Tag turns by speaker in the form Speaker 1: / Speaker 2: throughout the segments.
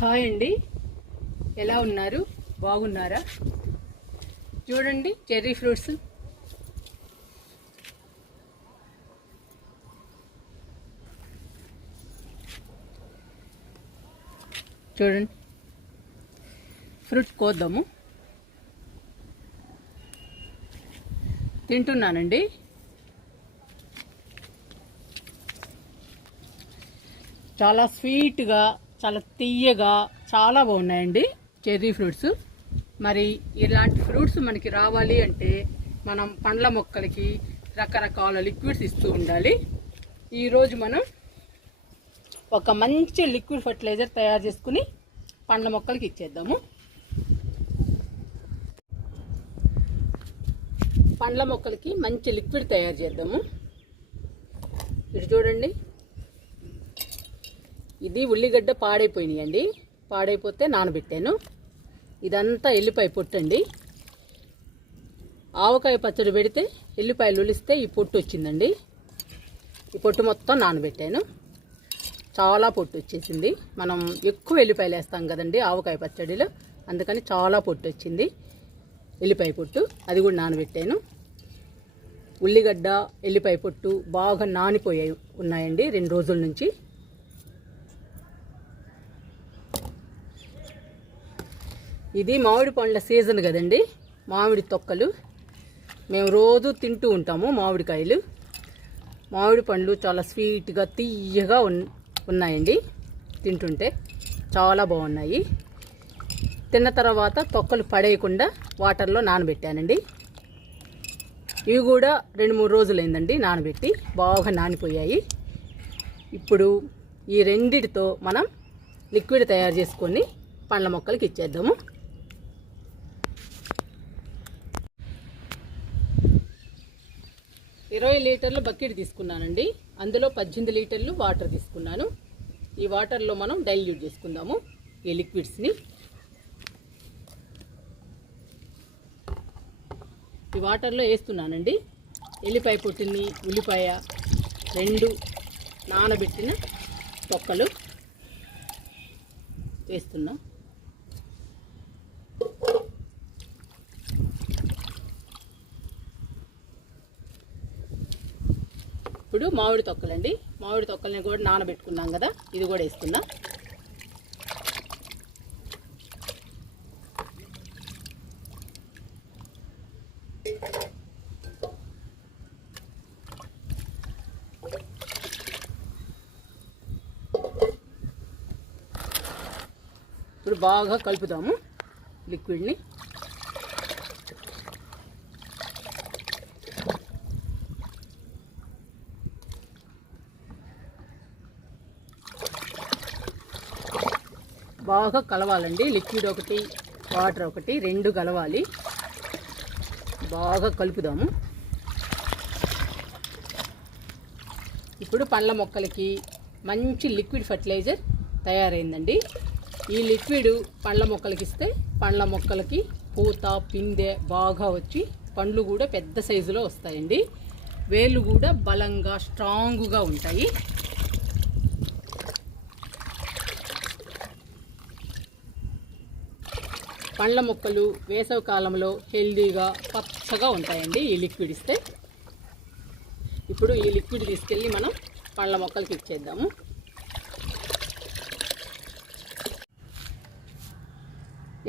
Speaker 1: Hi అండి. ఎలా ఉన్నారు? బాగున్నారా? చూడండి చెర్రీ ఫ్రూట్స్. చూడండి. ఫ్రూట్ కోద్దాము. తింటున్నానండి. చాలా స్వీట్గా చాలా తీయగా చాలా బాగున్నాయండి. చెర్రీ ఫ్రూట్స్ మరి ఇలాంటి ఫ్రూట్స్ మనకి రావాలి అంటే మనం పండ్ల మొక్కలకి రకరకాల లిక్విడ్స్ ఇస్తూ ఉండాలి. ఈరోజు మనం ఒక మంచి లిక్విడ్ ఫర్టిలైజర్ తయారు చేసుకుని పండ్ల మొక్కలకి ఇచ్చేద్దాము. పండ్ల మొక్కలకి మంచి లిక్విడ్ తయారు చేద్దాము. ఇటు చూడండి. ఇది ఉల్లిగడ్డ పాడైపోయినాయండి. పాడైపోతే నానబెట్టాను. ఇదంతా ఎల్లిపాయ పొట్టండి. ఆవకాయ పచ్చడి పెడితే ఎల్లిపాయలు ఉలిస్తే ఈ పొట్టు వచ్చిందండి. ఈ పొట్టు మొత్తం నానబెట్టాను. చాలా పొట్టు వచ్చేసింది. మనం ఎక్కువ ఎల్లిపాయలు వేస్తాం కదండి ఆవకాయ పచ్చడిలో. అందుకని చాలా పొట్టు వచ్చింది. ఎల్లిపాయ పొట్టు అది కూడా నానబెట్టాను. ఉల్లిగడ్డ ఎల్లిపాయ పొట్టు బాగా నానిపోయాయి ఉన్నాయండి రెండు రోజుల నుంచి. ఇది మామిడి పండ్ల సీజన్ కదండి. మామిడి తొక్కలు. మేము రోజు తింటూ ఉంటాము మామిడికాయలు. మామిడి పండ్లు చాలా స్వీట్గా తీయగా ఉన్ ఉన్నాయండి. తింటుంటే చాలా బాగున్నాయి. తిన్న తర్వాత తొక్కలు పడేయకుండా వాటర్లో నానబెట్టానండి. ఇవి కూడా రెండు మూడు రోజులైందండి నానబెట్టి బాగా నానిపోయాయి. ఇప్పుడు ఈ రెండిటితో మనం లిక్విడ్ తయారు చేసుకొని పండ్ల మొక్కలకి ఇచ్చేద్దాము. ఇరవై లీటర్లు బకెట్ తీసుకున్నానండి. అందులో పద్దెనిమిది లీటర్లు వాటర్ తీసుకున్నాను. ఈ వాటర్లో మనం డైల్యూట్ చేసుకుందాము. ఈ లిక్విడ్స్ని ఈ వాటర్లో వేస్తున్నానండి. ఎల్లిపాయ పొట్టిని ఉల్లిపాయ రెండు నానబెట్టిన తొక్కలు వేస్తున్నాం. ఇప్పుడు మామిడి తొక్కలండి. మామిడి తొక్కల్ని కూడా నానబెట్టుకున్నాం కదా ఇది కూడా వేస్తున్నా ఇప్పుడు బాగా కలుపుదాము లిక్విడ్ని. బాగా కలవాలండి. లిక్విడ్ ఒకటి వాటర్ ఒకటి రెండు కలవాలి. బాగా కలుపుదాము. ఇప్పుడు పండ్ల మొక్కలకి మంచి లిక్విడ్ ఫర్టిలైజర్ తయారైందండి. ఈ లిక్విడ్ పండ్ల మొక్కలకి ఇస్తే పండ్ల మొక్కలకి పూత పిందె బాగా వచ్చి పండ్లు కూడా పెద్ద సైజులో వస్తాయండి. వేళ్ళు కూడా బలంగా స్ట్రాంగ్గా ఉంటాయి. పండ్ల మొక్కలు వేసవి కాలంలో హెల్దీగా పచ్చగా ఉంటాయండి ఈ లిక్విడ్ ఇస్తే. ఇప్పుడు ఈ లిక్విడ్ తీసుకెళ్ళి మనం పండ్ల మొక్కలకి ఇచ్చేద్దాము.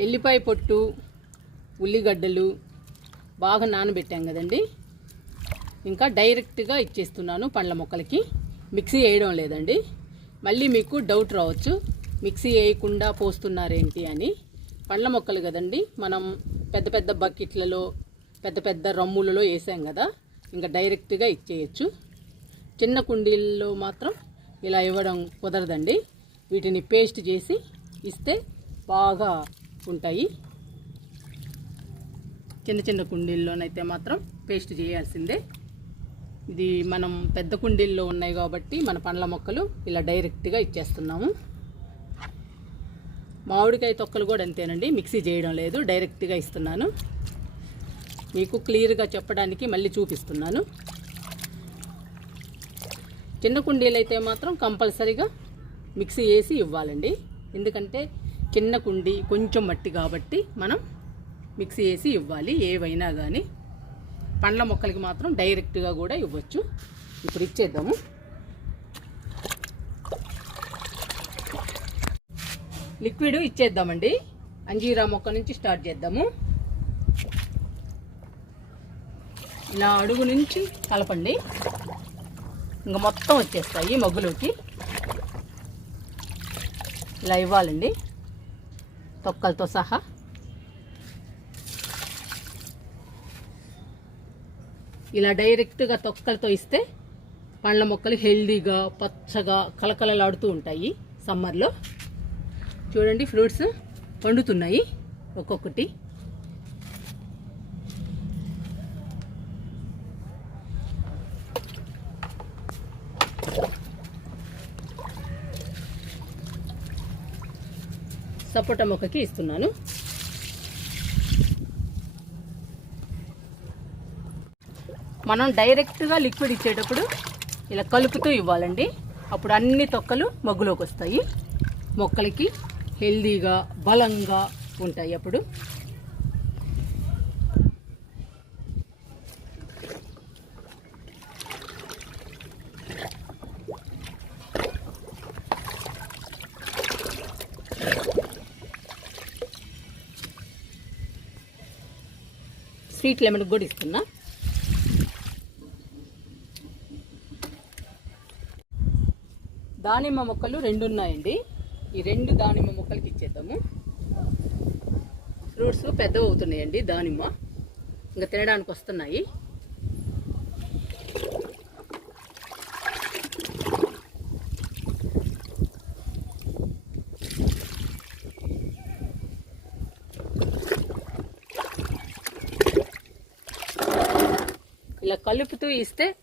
Speaker 1: ఎల్లిపాయ పొట్టు ఉల్లిగడ్డలు బాగా నానబెట్టాం కదండి. ఇంకా డైరెక్ట్గా ఇచ్చేస్తున్నాను పండ్ల మొక్కలకి. మిక్సీ వేయడం లేదండి. మళ్ళీ మీకు డౌట్ రావచ్చు మిక్సీ వేయకుండా పోస్తున్నారేంటి అని. పండ్ల మొక్కలు కదండి. మనం పెద్ద పెద్ద బకెట్లలో పెద్ద పెద్ద రమ్ములలో వేసాం కదా. ఇంకా డైరెక్ట్గా ఇచ్చేయచ్చు. చిన్న కుండీల్లో మాత్రం ఇలా ఇవ్వడం కుదరదండి. వీటిని పేస్ట్ చేసి ఇస్తే బాగా ఉంటాయి. చిన్న చిన్న కుండీల్లోనైతే మాత్రం పేస్ట్ చేయాల్సిందే. ఇది మనం పెద్ద కుండీల్లో ఉన్నాయి కాబట్టి మన పండ్ల మొక్కలు ఇలా డైరెక్ట్గా ఇచ్చేస్తున్నాము. మామిడికాయ తొక్కలు కూడా అంతేనండి. మిక్సీ చేయడం లేదు. డైరెక్ట్గా ఇస్తున్నాను. మీకు క్లియర్గా చెప్పడానికి మళ్ళీ చూపిస్తున్నాను. చిన్న కుండీలు అయితే మాత్రం కంపల్సరీగా మిక్సీ వేసి ఇవ్వాలండి. ఎందుకంటే చిన్న కుండి కొంచెం మట్టి కాబట్టి మనం మిక్సీ వేసి ఇవ్వాలి. ఏవైనా కానీ పండ్ల మొక్కలకి మాత్రం డైరెక్ట్గా కూడా ఇవ్వచ్చు. ఇప్పుడు ఇచ్చేద్దాము. లిక్విడ్ ఇచ్చేద్దామండి. అంజీరా మొక్క నుంచి స్టార్ట్ చేద్దాము. ఇలా అడుగు నుంచి కలపండి. ఇంకా మొత్తం వచ్చేస్తాయి మగ్గులోకి. ఇలా ఇవ్వాలండి. తొక్కలతో సహా. ఇలా డైరెక్ట్గా తొక్కలతో ఇస్తే పండ్ల మొక్కలు హెల్దీగా పచ్చగా కలకలలాడుతూ ఉంటాయి సమ్మర్లో. చూడండి ఫ్రూట్స్ పండుతున్నాయి ఒక్కొక్కటి. సపోటా మొక్కకి ఇస్తున్నాను. మనం డైరెక్ట్గా లిక్విడ్ ఇచ్చేటప్పుడు ఇలా కలుపుతూ ఇవ్వాలండి. అప్పుడు అన్ని తొక్కలు మగ్గులోకి వస్తాయి. మొక్కలకి హెల్దీగా బలంగా ఉంటాయి అప్పుడు. స్వీట్ లెమన్ కూడా ఇస్తున్నా. దానిమ్మ మొక్కలు రెండు ఉన్నాయండి ఈ రెండు దానిమ్మ మొక్కలకి ఇచ్చేద్దాము. ఫ్రూట్స్ పెద్దవి అవుతున్నాయండి దానిమ్మ. ఇంకా తినడానికి వస్తున్నాయి. ఇలా కలుపుతూ ఇస్తే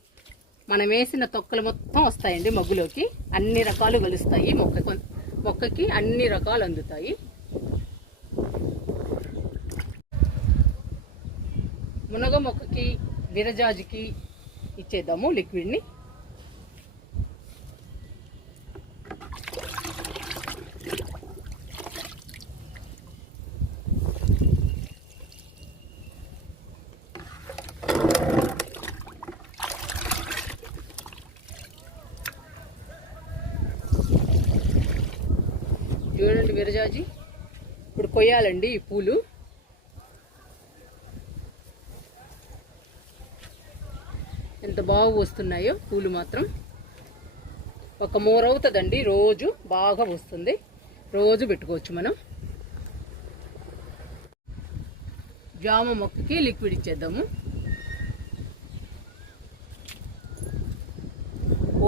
Speaker 1: మనం వేసిన తొక్కలు మొత్తం వస్తాయండి మగ్గులోకి. అన్ని రకాలు కలుస్తాయి మొక్క మొక్కకి అన్ని రకాలు అందుతాయి. మునగ మొక్కకి విరజాజికి ఇచ్చేద్దాము లిక్విడ్ని చూడండి విరజాజి? ఇప్పుడు కొయ్యాలండి ఈ పూలు. ఎంత బాగా వస్తున్నాయో పూలు మాత్రం. ఒక మూర అవుతుందండి రోజు బాగా వస్తుంది. రోజు పెట్టుకోవచ్చు మనం. జామ మొక్కకి లిక్విడ్ ఇచ్చేద్దాము.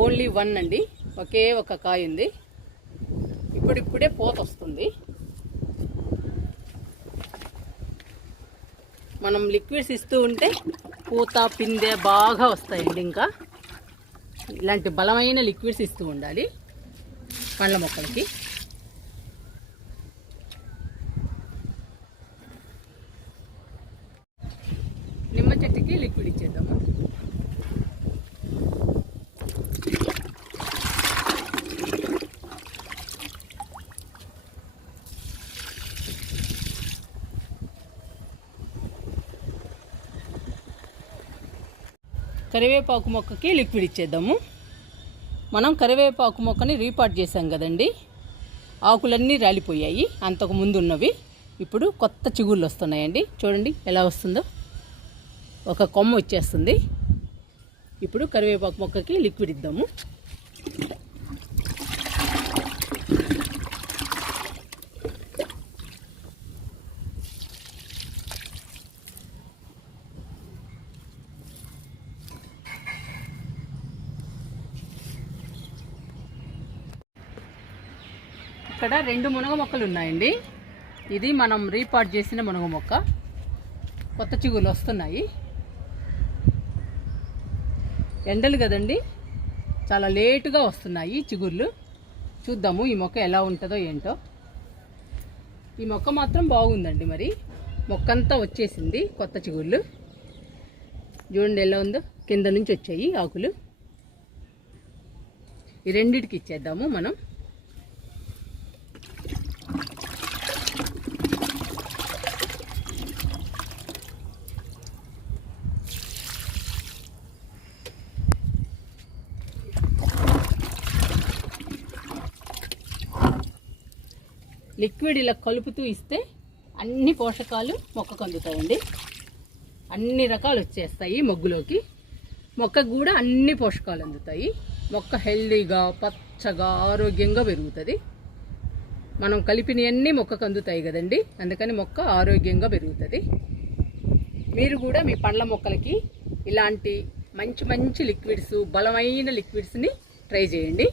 Speaker 1: ఓన్లీ వన్ అండి. ఒకే ఒక కాయ ఉంది. ఇప్పుడిప్పుడే పోత వస్తుంది. మనం లిక్విడ్స్ ఇస్తూ ఉంటే పూత పిందె బాగా వస్తాయండి ఇంకా. ఇలాంటి బలమైన లిక్విడ్స్ ఇస్తూ ఉండాలి. పండ్ల మొక్కలకి నిమ్మ చెట్టుకి లిక్విడ్ ఇచ్చేద్దాము కరివేపాకు మొక్కకి లిక్విడ్ ఇచ్చేద్దాము. మనం కరివేపాకు మొక్కని రీపాట్ చేసాం కదండి. ఆకులన్నీ రాలిపోయాయి. అంతకు ముందు ఉన్నవి ఇప్పుడు కొత్త చిగుళ్ళు వస్తున్నాయండి. చూడండి ఎలా వస్తుందో. ఒక కొమ్మ వచ్చేస్తుంది. ఇప్పుడు కరివేపాకు మొక్కకి లిక్విడ్ ఇద్దాము. ఇక్కడ రెండు మునగ మొక్కలు ఉన్నాయండి. ఇది మనం రీపాట్ చేసిన మునగ మొక్క. కొత్త చిగులు వస్తున్నాయి. ఎండలు కదండి. చాలా లేటుగా వస్తున్నాయి చిగుర్లు. చూద్దాము ఈ మొక్క ఎలా ఉంటుందో ఏంటో. ఈ మొక్క మాత్రం బాగుందండి మరి. మొక్క అంతా వచ్చేసింది కొత్త చిగుళ్ళు చూడండి ఎలా ఉందో. కింద నుంచి వచ్చాయి ఆకులు. ఈ రెండిటికి ఇచ్చేద్దాము మనం. లిక్విడ్ ఇలా కలుపుతూ ఇస్తే అన్ని పోషకాలు మొక్కకు అందుతాయండి. అన్ని రకాలు వచ్చేస్తాయి మొగ్గులోకి. మొక్కకు కూడా అన్ని పోషకాలు అందుతాయి. మొక్క హెల్దీగా పచ్చగా ఆరోగ్యంగా పెరుగుతుంది. మనం కలిపినవన్నీ మొక్కకు అందుతాయి కదండి. అందుకని మొక్క ఆరోగ్యంగా పెరుగుతుంది. మీరు కూడా మీ పండ్ల మొక్కలకి ఇలాంటి మంచి మంచి లిక్విడ్స్ బలమైన లిక్విడ్స్ని ట్రై చేయండి.